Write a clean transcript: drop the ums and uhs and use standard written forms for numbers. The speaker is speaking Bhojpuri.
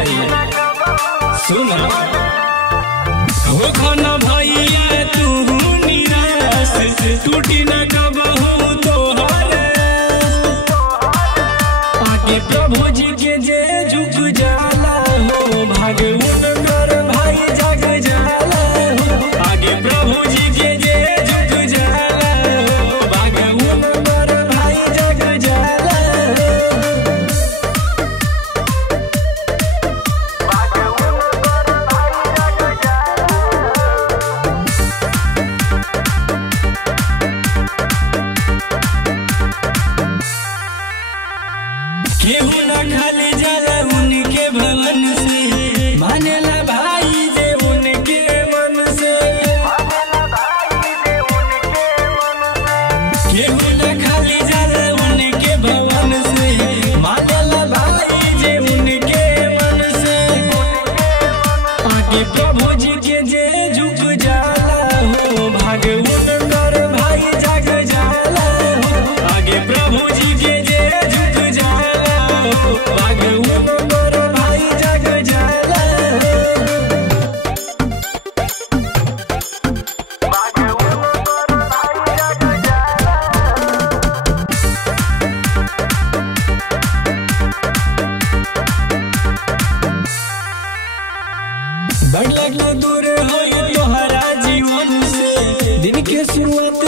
भाई सुन हो खाना भैया तू निराश टूटी न कबहू तोहर आके प्रभु जी के जे झुक जाला हो भाग उनकर भाई जग जाला हो आगे प्रभु जी के जे झुक जाला हो भाग उनकर भाई जग जाला केहू न खाली जाला उनके भवन से मानेला भाई जे उनके मन से केहू न खाली जाला उनके भवन से मानेला भाई जे उनके मन से आके प्रभु जी के जे झुक जाला हो भाग उनकर भाई जग जाला हो आगे प्रभु जी के जे झुक जाला हो भाग उनकर भाई जग जाला बढ़ लगलो दूर होई तोहरा जीवन से दिन के शुरुआत